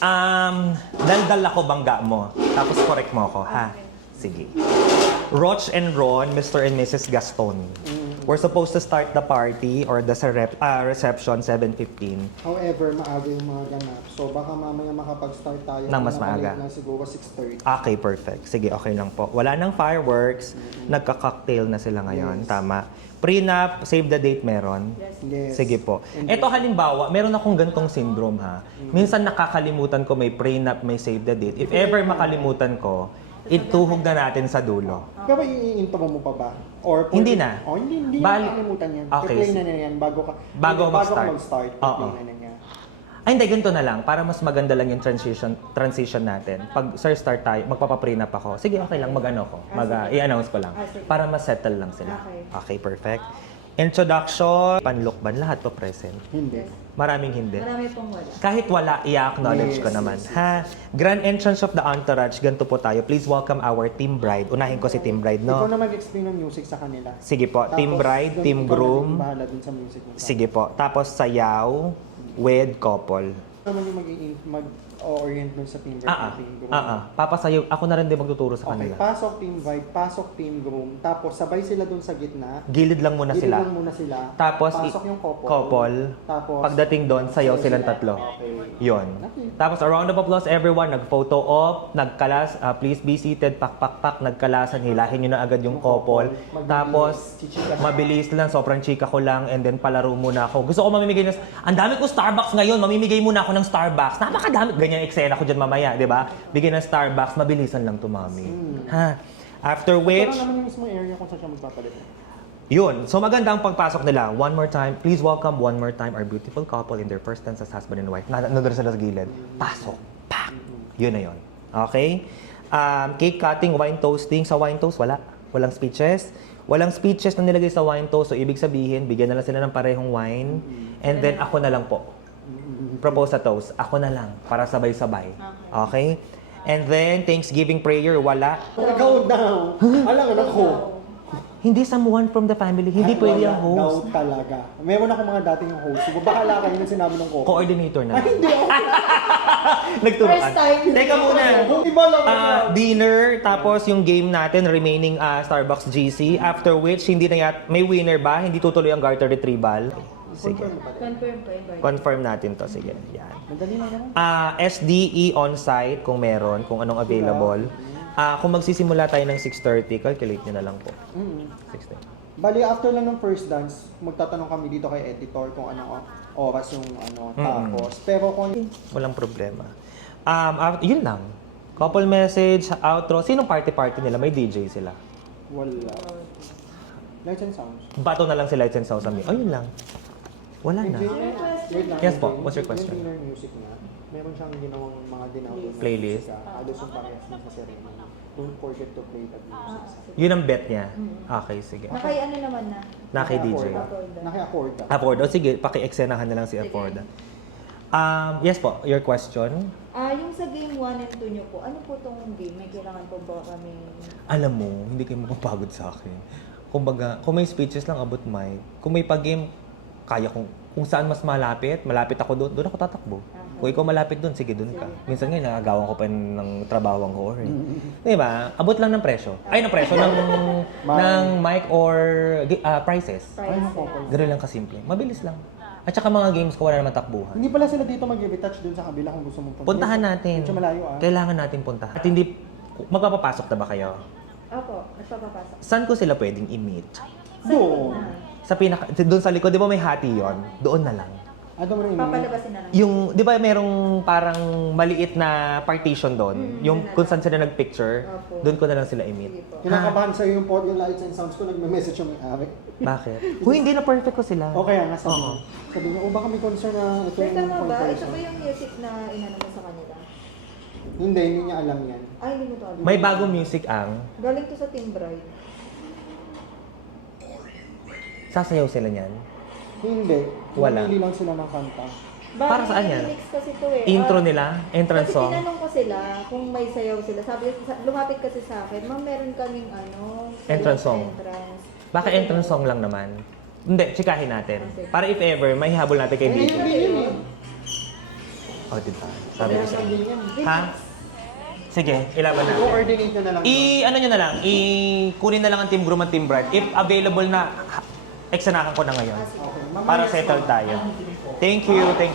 Daldal ako bangga mo. Tapos correct mo ako, ha? Sige. Roch and Ron, Mr. and Mrs. Gaston. We're supposed to start the party or the reception 7:15. However, maaga yung mga ganap. So baka mamaya makapag-start tayo Nang mas maaga. Na siguro 6:30. Okay, perfect. Sige, okay lang po. Wala nang fireworks. Nagka-cocktail na sila ngayon. Yes. Tama. Prenup, save the date meron? Yes. Sige po. And Ito halimbawa, meron akong gantong syndrome ha. Minsan nakakalimutan ko may prenup, may save the date. If ever makalimutan ko, ituhog na natin sa dulo. Pero i-intro mo pa ba? Or Hindi na. Oh, hindi Bali- nakakalimutan yan. Okay. I-play na yan bago ka Bago mag-start. Oo. I-play na niya. Ay, hindi, ganito na lang. Para mas maganda lang yung transition natin. Pag, sir, start tayo, magpapaprenup ako. Sige, okay lang, mag-ano ko. I-announce ko lang. Sige. Para mas settle lang sila. Okay. Okay, perfect. Introduction, panlukban, lahat po present. Hindi. Maraming hindi. Marami pong wala. Kahit wala, i-acknowledge ko Yes, naman. yes, yes. Ha? Grand entrance of the entourage, ganito po tayo. Please welcome our team bride. Unahin ko si team bride, Ikaw no? na mag-explain ng music sa kanila. Sige po, team bride, team groom. Bahala dun sa music mo. Sige po. Tapos sayaw, with couple. Naman yung mag-orient dun sa team bride and team groom. Papasayaw. Ako na rin din magtuturo sa Okay, kanila. pasok team bride, pasok team groom. Tapos sabay sila dun sa gitna. Gilid lang muna Gilid sila. lang muna sila. Tapos, pasok yung couple. Tapos, Pagdating doon, sayaw silang tatlo. Okay. Yun. Okay. Tapos, a round of applause everyone. Nag-photo op, nagkalas, please be seated, pak, nagkalasan, hilahin nyo na agad yung couple. Mabilis. Tapos, Chichika. mabilis lang, sobrang chika ko lang, and then palaro muna ako. Gusto ko mamimigay ng, ang dami ko Starbucks ngayon, mamimigay muna ako ng Starbucks. Napakadami, ganyan yung eksena ko dyan mamaya, di ba? Bigyan ng Starbucks, mabilisan lang to, mami. Ha? After which, Ito naman yung mismo area kung saan siya magpapalit. yun. So maganda ang pagpasok nila. One more time. Please welcome one more time our beautiful couple in their first dance as husband and wife. Nandun sila sa gilid. Pasok. Pak! Yun na yun. Okay? Cake cutting, wine toasting. Sa wine toast, wala. Walang speeches. Walang speeches na nilagay sa wine toast. So ibig sabihin, bigyan na lang sila ng parehong wine. And then ako na lang po. Propose a toast. Ako na lang. Para sabay-sabay. Okay? And then, Thanksgiving prayer, wala. Ikaw daw. Alam nga ko. Hindi someone from the family. Hindi pwede ang host. Daw talaga. Meron ako mga dating yung host. Bahala kayo nung sinabi ng ko. Coordinator na. Ay, hindi ako. Nagturuan. First time. Teka muna. Iba lang. Dinner, tapos yung game natin, remaining Starbucks GC. After which, hindi na may winner ba? Hindi tutuloy ang garter retrieval? Sige. Confirm po invite. Confirm natin to. Sige. Yan. Madali lang naman. SDE on-site kung meron, kung anong available. Kung magsisimula tayo ng 6:30, calculate nyo na lang po. 6:30. Bali, after lang ng first dance, magtatanong kami dito kay editor kung anong oras yung tapos. Pero kung Walang problema. Yun lang. Couple message, outro. Sinong party nila? May DJ sila. wala. Lights and sounds. Bato na lang si Lights and Sounds sa oh, yun lang. Wala na. Wait lang. Yes po, what's your question? Yung dinner music na, meron siyang ginawang mga dinawang Playlist? Halos yung parehas na sa ceremony. Don't forget to play that music. Yun ang bet niya. Okay, sige. Nakay ano naman na. Naki DJ. Naki-accord ka. Afford. O sige, paki-eksenahan na lang si Afford. Yes po, your question? Yung sa game 1 and 2 nyo po, ano po tong game? May kailangan po ba kami? Alam mo, hindi kayo mapapagod sa akin. Kumbaga, kung may speeches lang about mic, kung may pag-game, kaya kung saan mas malapit ako doon ako tatakbo. Kung ikaw malapit doon, sige doon ka. Minsan nga, nagagawan ko pa ng trabaho ko. Di ba? Abot lang ng presyo. Ay, ng presyo, ng mic or prices. Ganun lang kasimple. Mabilis lang. At saka mga games ko, wala naman takbuhan. Hindi pala sila dito mag-retouch dun sa kabila kung gusto mong punta. Puntahan natin. Medyo malayo Kailangan natin puntahan. At hindi, magpapapasok na ba kayo? Opo, nagpapapasok. Saan ko sila pwedeng i-meet? Doon. Doon sa likod, di ba may hati yon? Doon na lang. Ano mo na Papalabasin na lang. Yung, di ba merong parang maliit na partition doon? Yung kung saan sila nag-picture, Opo. doon ko na lang sila i-meet. Kinakabahan sa'yo yung yung lights and sounds ko, nagme-message yung may-ari. Bakit? Kung hindi na perfect ko sila. Okay, nga sabi mo. Sabi mo, baka may concern na ito Sir, yung tama ba? Ito conversation. ba yung music na inano mo sa kanila? Hindi niya alam yan. Ay, hindi mo to alam. May bagong music ang Galing to sa Team Bride. sasayaw sila niyan. Hindi. Wala. Pumili lang sila ng kanta. Para saan yan? Remix kasi to eh. Intro nila? Entrance kasi song? tinanong ko sila kung may sayaw sila. Sabi, lumapit kasi sa akin, ma'am, meron kaming Entrance song. Entrance. Baka entrance song lang naman. Hindi, tsikahin natin. Para if ever, may habol natin kay Hindi DJ. yun eh. Oh, diba? Sabi ko sa inyo. Ha? Sige, ilaban na. coordinate nyo na lang. Ano nyo na lang, kunin na lang ang Team Groom at Team Bride. If available na, eksanakan ko na ngayon. Okay. Mamaya Para sa settle mga- tayo. Thank you, thank you.